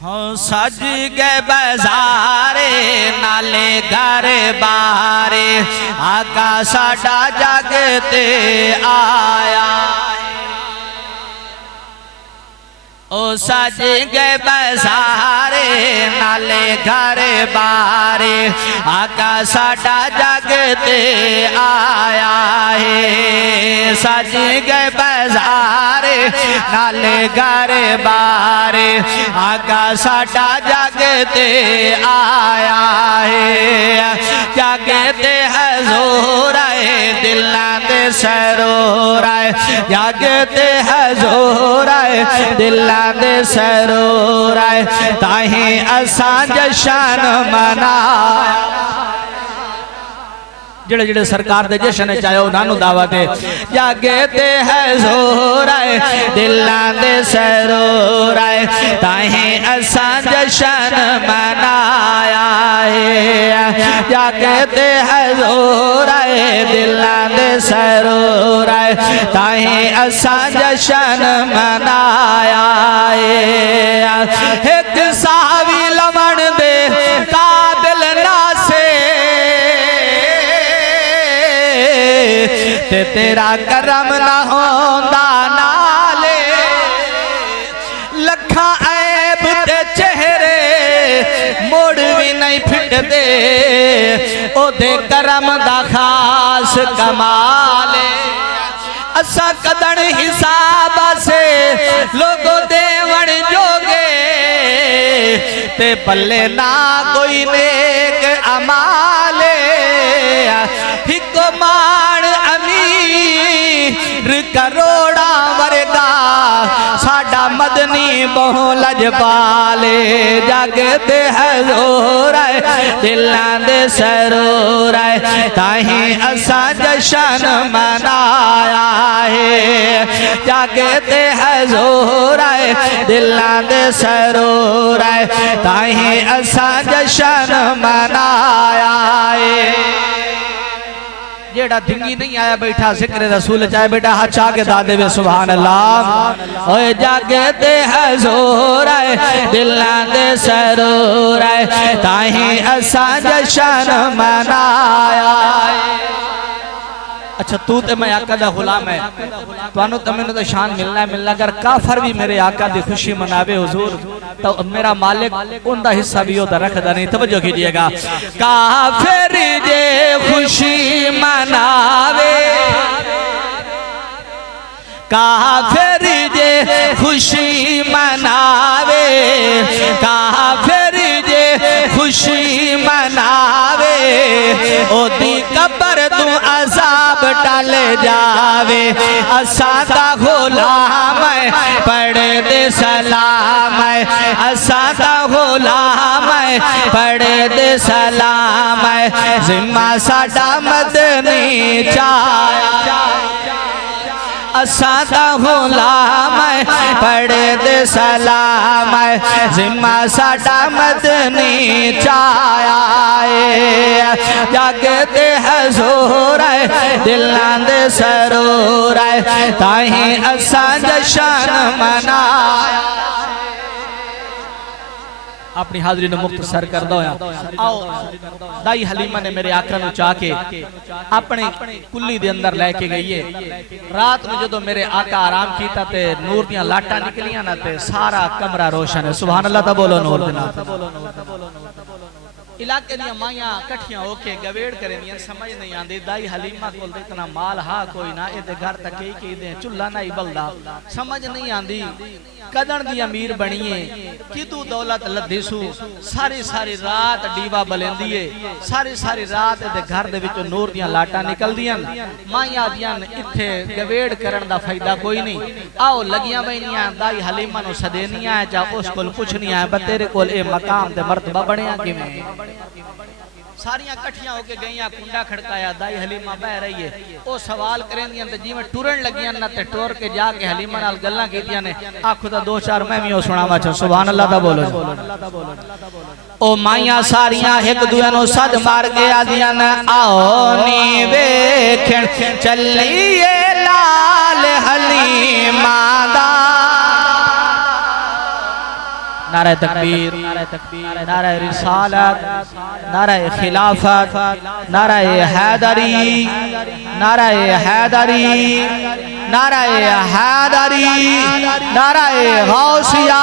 हो सज गए बाजारे नाले घर बारे आका साडा जगते आया। ओ सज गए बाजारे नाले घर बारे आका साडा जगते आया है। सज गए बाजारे नाले घर बारे आका साडा जगते आया है। जगते हजूर आए दिलां दे सरूर आए जगते हजूर आए दिलां दे सरूर आए ताही असां जशन मनाया। जेड़े जेड़े सरकार दे जशन चाहे उन्होंने दावत है। जागे ते हजूर आए दिलां दे सरूर आए ताही असां जशन मनाया है। जागे ते हजूर आए दिलां दे सरूर आए ताही असां जशन मनाया है। एक सावी लवण दे काबिल नासे ते तेरा करम ना होंदा नाले लखा ऐब ते चेहरे मोड़ भी नहीं फिटदे ओदे करम दा खास कमाले। असा कदन हिसाब से लोगो देवण जोगे ते पल्ले ना कोई नेक अमाले। हिको मान अमीर करोड़ा वर्गा साडा मदनी बहु लजपाले। जगते हजूर आए दिलां दे सरूर आए ताही असा जशन मनाया है। जगते हजूर आए दिलां दे सरूर आए ताही असा जशन मनाया है। जेड़ा धिंगी नहीं आया बैठा जिक्र रसूल चाहे बेटा हाथ आके दादे वे सुभान अल्लाह। ओए जागते हजूर आए दिलां दे सरूर आए ताही असा जशन मनाया। अच्छा तू ते मैं आका दा गुलाम है तुहानू तो मैनू तो शान मिलना मिलना। अगर काफर भी मेरे आका दी खुशी मनावे हुजूर तो मेरा मालिक उनका हिस्सा भी होता रखता नहीं। तवज्जो कीजिएगा। काफिर जे खुशी मनावे काफिर जे खुशी मनावे काफिर जे खुशी मनावे ओदी कब्र तू अजाब टल जावे। असा दा गुलाम है पढ़ दे सलाम है असा दा गुलाम है पढ़ दे सलाम है जिम्मा साडा मदनी चाया। असा दा गुलाम है पढ़ दे सलाम है जिम्मा साडा मदनी चाया है। जगते हजूर आए दिलां दे सरूर आए ताही असा जशन मनाया। अपनी हाजरी ने मुख्तसर कर दो। आओ दाई हलीमा ने मेरे आका नु चाह के अपने कुल्ली दे अंदर लेके गई है। रात में जो मेरे आका आराम कीता ते नूर दियां लाटा निकलियां ना ते सारा कमरा रोशन है। सुभान अल्लाह। ता बोलो नूर दे नाल। इलाके दियां माइयां कठियां होके गवेड़ करेंदियां समझ नहीं आंदी। दाई हलीमा कोल इतना माल हा कोई ना ए घर तक कई दे चुल्ला ना ही बलदा समझ नहीं आंदी। कदन दी अमीर बणीए किदू दौलत लद्दीसू सारी सारी रात डीवा बलेंदी है सारी सारी रात दे घर दे विचों नूर दियां लाटां निकलदियां। माइयां दियां इत्थे गवेड़ करन दा फायदा कोई नहीं। आओ लगियां बैनियां दाई हलीमा नु सदेनियां जा उस कोल पुछनियां ब तेरे कोल ए मकाम ते मर्तबा बणिया किवें। सारियां कठियां होके गईयां कुंडा खड़काया दाई हलीमा बह रही है। ओ सवाल करेंदियां ते जिवें टुरन लगियां ना ते टोर के जाके हलीमा नाल गल्लां कीतियां ने। आखो ता दो चार मैं भी ओ सुणावा च सुभान अल्लाह दा बोलो। ओ माइयां सारियां एक दूए नु सद मार के आदियां ने आओ नी वेखण चलिए लाल हलीमा दा नारा तकबीर, नारा रिसालत, नारा खिलाफत, नारा हैदरी, नारा हैदरी, नारा हैदरी, नारा गौसिया,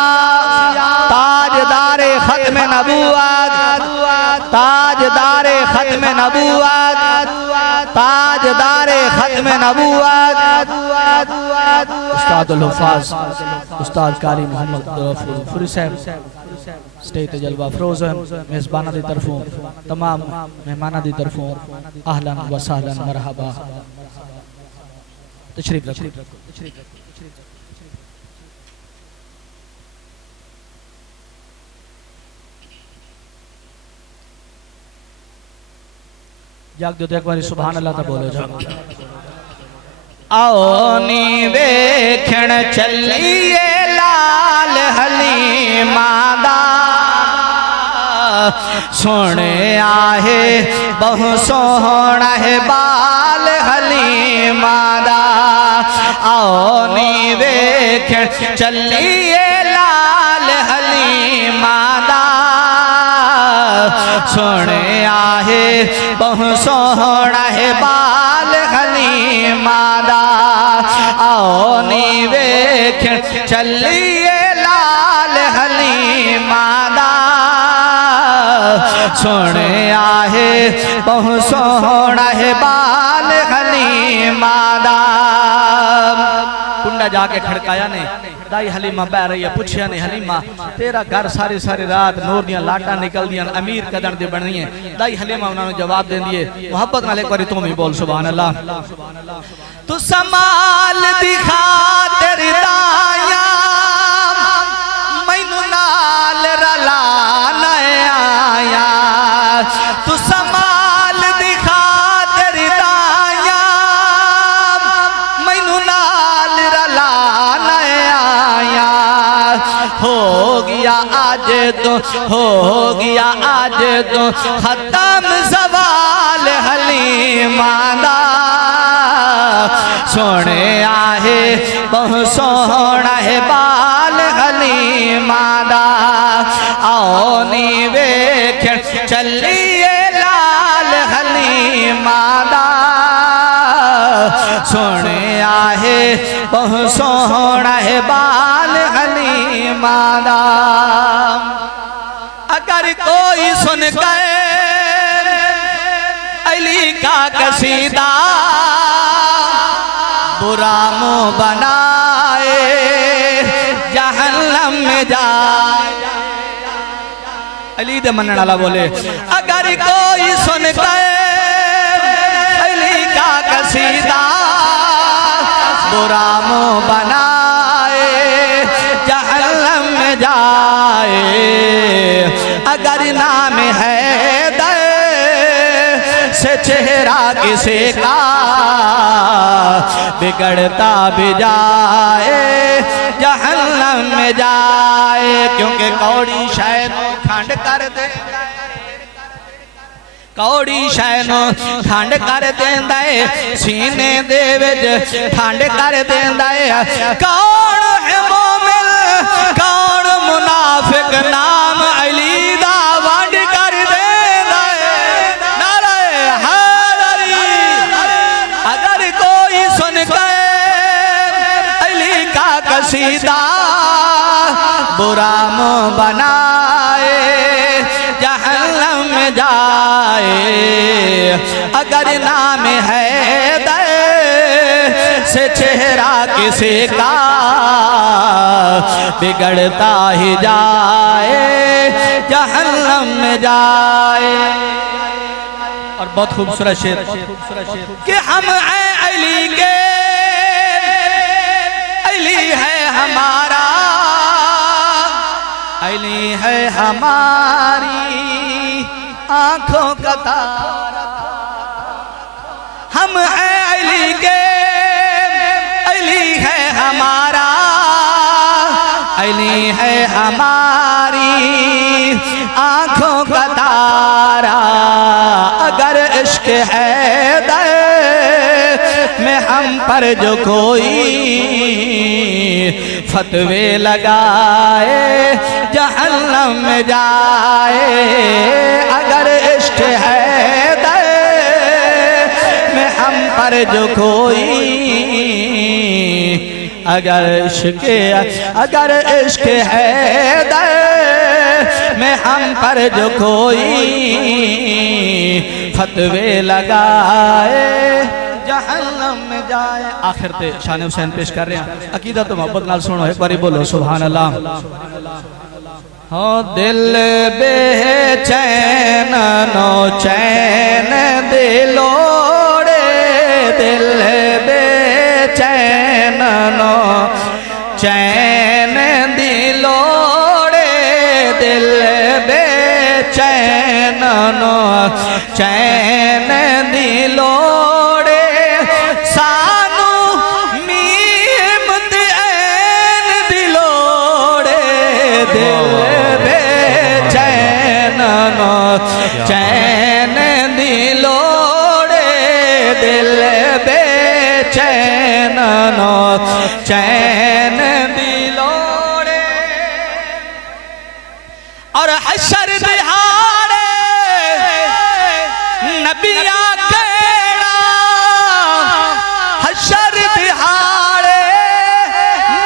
ताजदारे खत्म नबूवत, ताजदारे खत्म नबूवत, ताजदारे खत्म नबूवत, उस्तादुल हुफ़ाज़ उस्ताद कारी मोहम्मद फुरी साहब स्टेज ते जलवा फरोज़ मेज़बाना दी तरफों तमाम मेहमाना दी तरफों अहलन व सहलन मरहबा तशरीफ रखो। जाग दो एक बार सुभान अल्लाह ता बोलो जाओ। आओ नी वेखण चलिए लाल हलीमा दा सोने आहे बहु सोहना है बाल हलीमा दा। आओ नी वेखण चलिए लाल हलीमा दा सोने आहे बहु सोहना है बाल हलीमा दा। आओ नी वेखण चलिए लाल हलीमा दा सोने आहे बहु सोहना है बाल हलीमा दा। कुंडा जाके खड़काया ने दाई हलीमा बह रही है, पूछया ने हलीमा तेरा घर सारी सारी रात नूर दियां लाटा निकल दियां अमीर कदर दी बनी है। दाई हलीमा उन्होंने जवाब दे दिए मोहब्बत नाल एक बार तुम ही बोल सुभान अल्लाह। तू समाल दिखा तेरी दाया मैनू नाल रला आया। तू समाल दिखा तेरी दाया मैनू नाल रला आया। हो गया आज तो हो गया आज तो खत्म सवाल हलीमा दा सोने आहे बहु सोहना है बाल हलीमा दा। आओ नी वेखण चलिए लाल हलीमा दा सोने आहे बहु सोहना है बाल हलीमा दा। अगर कोई सुन गए अली का कसीदा बुरा मुँह बनाए जहन्नम में जाए। अली दे मनन वाला बोले अगर कोई सुन गए अली का कसीदा बुरा मुँह बनाए जहन्नम में जाए। अगर नाम है दर से चेहरा किसी का बिगड़ता भी जाए जहन्नम में जाए। क्योंकि कौड़ी शैनो खंड कर दे कौड़ी शैनो खंड कर देंदा है सीने दे विच ठंड कर देंदा है। कौन है मोमिन कौन मुनाफिक नाम अली दा वंड कर देंदा है। नारे हैदरी अगर कोई सुन गए अली का कसीदा बुरा मुँह बनाए जहन्नम में जाए। अगर नाम है दर से चेहरा किसी का बिगड़ता ही जाए जहन्नम में जाए। और बहुत खूबसूरत शेर कि हम हैं अली के अली है हमारा अली है हमारी आंखों का तारा। हम हैं अली के अली है हमारा अली है हमारी आंखों का तारा। अगर इश्क है दर में हम पर जो कोई फतवे लगाए जहाँ में जाए अगर इश्क है दर में हम पर जो कोई, अगर इश्क है दर में हम पर जो कोई फतवे लगाए जहन्नम में जाए। आखिर ते शान हुसैन पेश कर रहे हैं। अकीदा तो मोहब्बत नाल सुनो, एक बारी बोलो सुभान अल्लाह। हो दिल बेचैन नो चैन दिलोड़े, दिल बेचैन नो चैन दिलोड़े, दिल बेचैन नो चैन दिलोड़े, सानू मीम ऐन दिलोड़े, दिल बेचैन नो चैन दिलोड़े, दिल बेचैन नो चैन दिलोड़े। और हशर दिहाड़े नबिया केड़ा, हशर दिहाड़े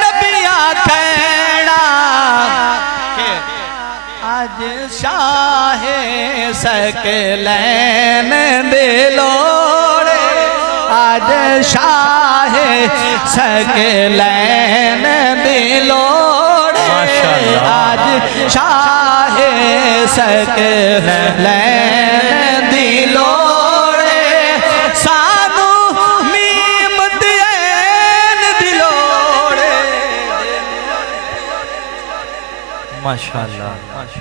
नबिया केड़ा, आज शाहे सकलैन दिलोड़े, आज शाहे सकलैन दिलोड़े, आज शाहे सकलैन दिलोड़े, सानू मीम ऐन दिलोड़े। माशाअल्लाह।